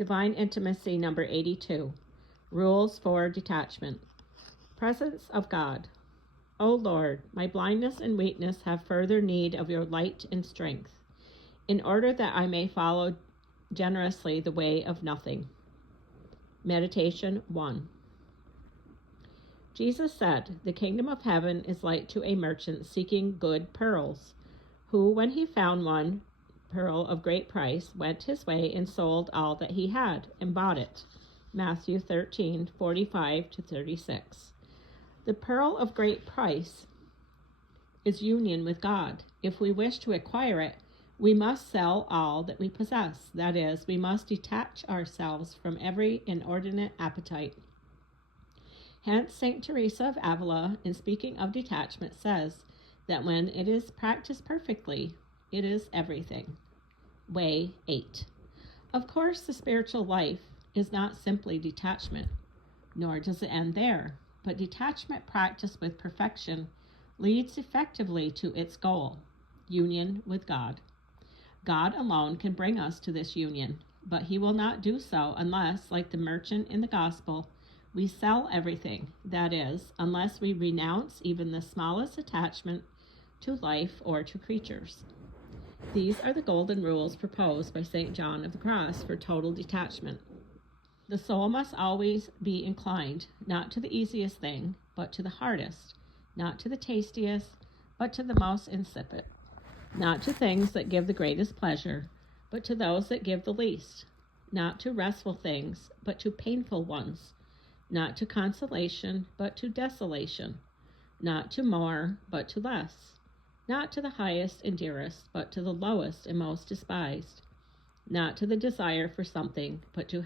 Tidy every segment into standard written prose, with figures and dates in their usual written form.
Divine Intimacy, number 82. Rules for Detachment. Presence of God. O Lord, my blindness and weakness have further need of your light and strength, in order that I may follow generously the way of nothing. Meditation 1. Jesus said, the kingdom of heaven is like to a merchant seeking good pearls, who, when he found one pearl of great price, went his way and sold all that he had and bought it. Matthew 13:45-36. The pearl of great price is union with God. If we wish to acquire it, we must sell all that we possess. That is, we must detach ourselves from every inordinate appetite. Hence, St. Teresa of Avila, in speaking of detachment, says that when it is practiced perfectly, it is everything. Way 8. Of course, the spiritual life is not simply detachment, nor does it end there, but detachment practiced with perfection leads effectively to its goal, union with God. God alone can bring us to this union, but he will not do so unless, like the merchant in the Gospel, we sell everything, that is, unless we renounce even the smallest attachment to life or to creatures. These are the golden rules proposed by St. John of the Cross for total detachment. The soul must always be inclined, not to the easiest thing, but to the hardest, not to the tastiest, but to the most insipid, not to things that give the greatest pleasure, but to those that give the least, not to restful things, but to painful ones, not to consolation, but to desolation, not to more, but to less, not to the highest and dearest, but to the lowest and most despised, not to the desire for something, but to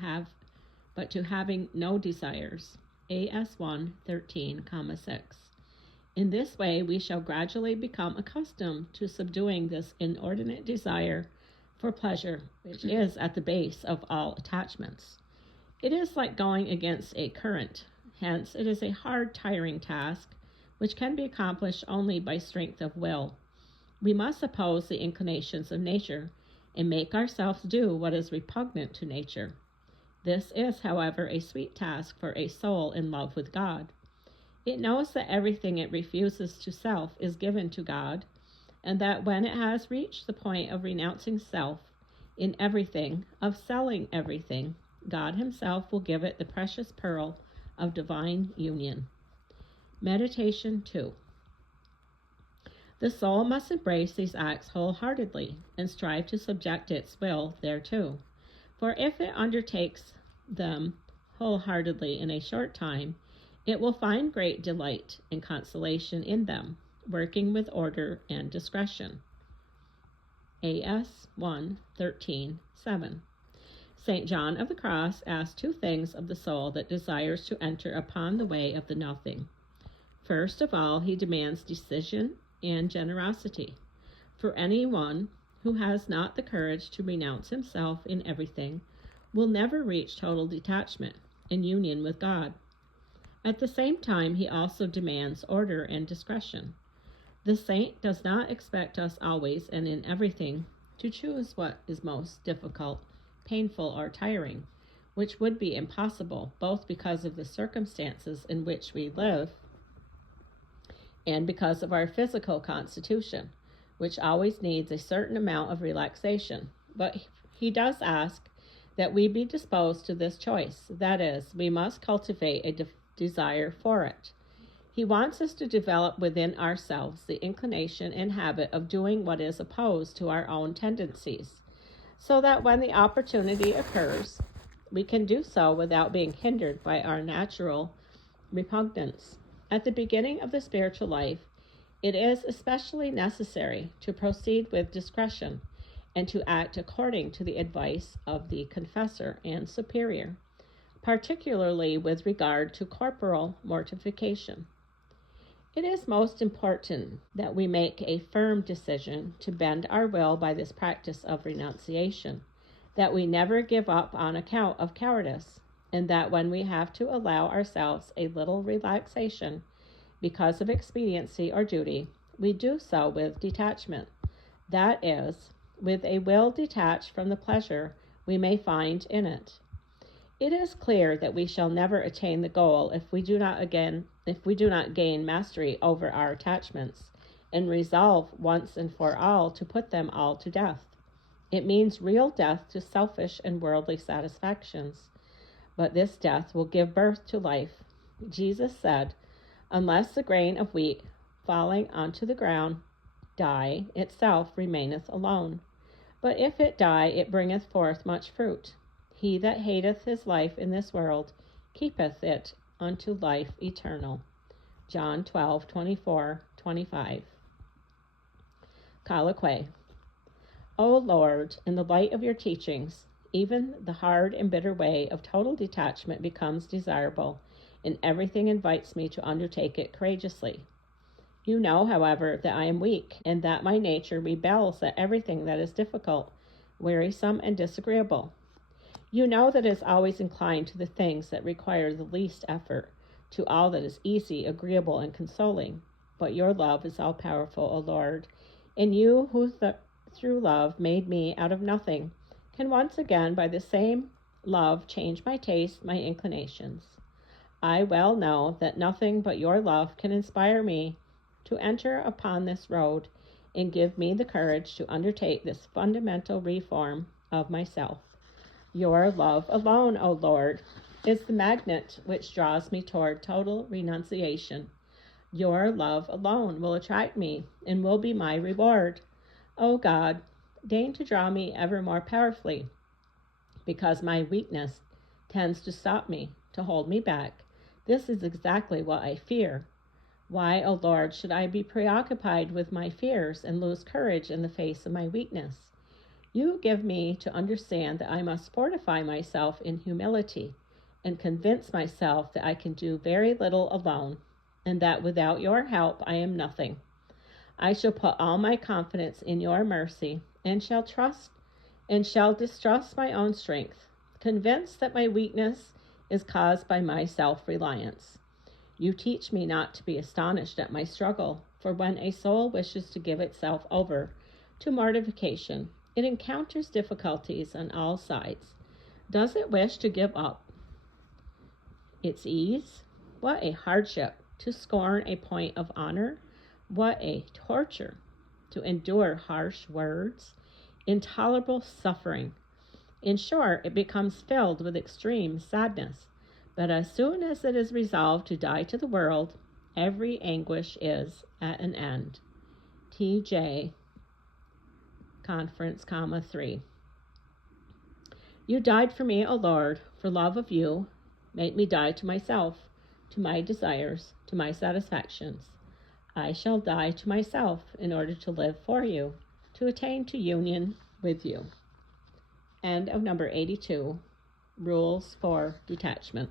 having no desires. AS 1:13,6. In this way, we shall gradually become accustomed to subduing this inordinate desire for pleasure, which is at the base of all attachments. It is like going against a current. Hence, it is a hard, tiring task, which can be accomplished only by strength of will. We must oppose the inclinations of nature and make ourselves do what is repugnant to nature. This is, however, a sweet task for a soul in love with God. It knows that everything it refuses to self is given to God, and that when it has reached the point of renouncing self in everything, of selling everything, God himself will give it the precious pearl of divine union. Meditation 2. The soul must embrace these acts wholeheartedly and strive to subject its will thereto. For if it undertakes them wholeheartedly in a short time, it will find great delight and consolation in them, working with order and discretion. AS 1:13,7. St. John of the Cross asks two things of the soul that desires to enter upon the way of the nothing. First of all, he demands decision and generosity. For anyone who has not the courage to renounce himself in everything will never reach total detachment and union with God. At the same time, he also demands order and discretion. The saint does not expect us always and in everything to choose what is most difficult, painful, or tiring, which would be impossible, both because of the circumstances in which we live and because of our physical constitution, which always needs a certain amount of relaxation. But he does ask that we be disposed to this choice. That is, we must cultivate a desire for it. He wants us to develop within ourselves the inclination and habit of doing what is opposed to our own tendencies, so that when the opportunity occurs, we can do so without being hindered by our natural repugnance. At the beginning of the spiritual life, it is especially necessary to proceed with discretion and to act according to the advice of the confessor and superior, particularly with regard to corporal mortification. It is most important that we make a firm decision to bend our will by this practice of renunciation, that we never give up on account of cowardice, and that when we have to allow ourselves a little relaxation because of expediency or duty, we do so with detachment. That is, with a will detached from the pleasure we may find in it, It is clear that we shall never attain the goal if we do not gain mastery over our attachments and resolve once and for all to put them all to death. It means real death to selfish and worldly satisfactions. But this death will give birth to life. Jesus said, "Unless the grain of wheat falling onto the ground die, itself remaineth alone. But if it die, it bringeth forth much fruit. He that hateth his life in this world keepeth it unto life eternal." John 12:24-25. Colloquy. O Lord, in the light of your teachings, even the hard and bitter way of total detachment becomes desirable, and everything invites me to undertake it courageously. You know, however, that I am weak, and that my nature rebels at everything that is difficult, wearisome, and disagreeable. You know that it is always inclined to the things that require the least effort, to all that is easy, agreeable, and consoling. But your love is all-powerful, O Lord, and you who through love made me out of nothing, can once again by the same love change my taste, my inclinations. I well know that nothing but your love can inspire me to enter upon this road and give me the courage to undertake this fundamental reform of myself. Your love alone, O Lord, is the magnet which draws me toward total renunciation. Your love alone will attract me and will be my reward. O God, deign to draw me ever more powerfully, because my weakness tends to stop me, to hold me back. This is exactly what I fear. Why, O Lord, should I be preoccupied with my fears and lose courage in the face of my weakness? You give me to understand that I must fortify myself in humility and convince myself that I can do very little alone, and that without your help I am nothing. I shall put all my confidence in your mercy, and shall distrust my own strength, convinced that my weakness is caused by my self-reliance. You teach me not to be astonished at my struggle, for when a soul wishes to give itself over to mortification, it encounters difficulties on all sides. Does it wish to give up its ease? What a hardship to scorn a point of honor! What a torture to endure harsh words, intolerable suffering. In short, it becomes filled with extreme sadness. But as soon as it is resolved to die to the world, every anguish is at an end. T.J. Conference, 3. You died for me, O Lord, for love of you. Make me die to myself, to my desires, to my satisfactions. I shall die to myself in order to live for you, to attain to union with you. End of number 82, Rules for Detachment.